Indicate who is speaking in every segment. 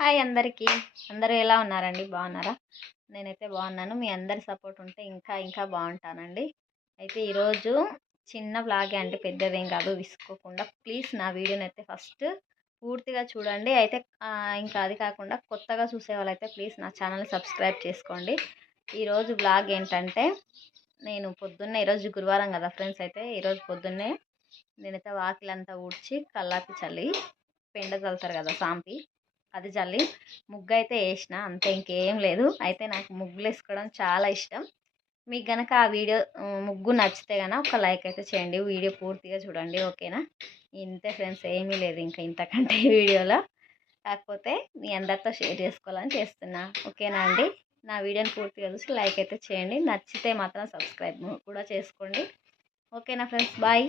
Speaker 1: Hi అందరికీ. అందరూ ఎలా ఉన్నారండి? బాగున్నారా? నేనైతే బాగున్నాను. మీ అందరి సపోర్ట్ ఉంటే ఇంకా ఇంకా బాగుంటానండి. అయితే ఈరోజు చిన్న బ్లాగే అంటే పెద్దదేం కాదు విసుకోకుండా ప్లీజ్ నా వీడియోని అయితే ఫస్ట్ పూర్తిగా చూడండి. అయితే ఇంకా అది కాకుండా కొత్తగా చూసే వాళ్ళైతే ప్లీజ్ నా ఛానల్ని సబ్స్క్రైబ్ చేసుకోండి. ఈరోజు బ్లాగ్ ఏంటంటే నేను పొద్దున్నే ఈరోజు గురువారం కదా ఫ్రెండ్స్ అయితే ఈరోజు పొద్దున్నే నేనైతే వాకిలంతా ఊడ్చి కల్లాపి చల్లి పెండ చల్లుతారు కదా సాంపి అది చల్లి ముగ్గు అయితే వేసిన అంతే ఇంకేం లేదు. అయితే నాకు ముగ్గులు వేసుకోవడం చాలా ఇష్టం. మీకు కనుక ఆ వీడియో ముగ్గు నచ్చితే గనక ఒక లైక్ అయితే చేయండి. వీడియో పూర్తిగా చూడండి. ఓకేనా? ఇంతే ఫ్రెండ్స్ ఏమీ లేదు ఇంకా ఇంతకంటే వీడియోలో. కాకపోతే మీ అందరితో షేర్ చేసుకోవాలని చేస్తున్నా. ఓకేనా అండి? నా వీడియోని పూర్తిగా చూసి లైక్ అయితే చేయండి. నచ్చితే మాత్రం సబ్స్క్రైబ్ కూడా చేసుకోండి. ఓకేనా ఫ్రెండ్స్? బాయ్.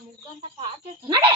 Speaker 2: ಮುಖ
Speaker 1: ಅಂತ ಹಾಕಿರ್ತಾನೆ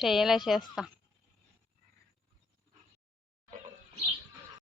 Speaker 1: చేయలే చేస్తా.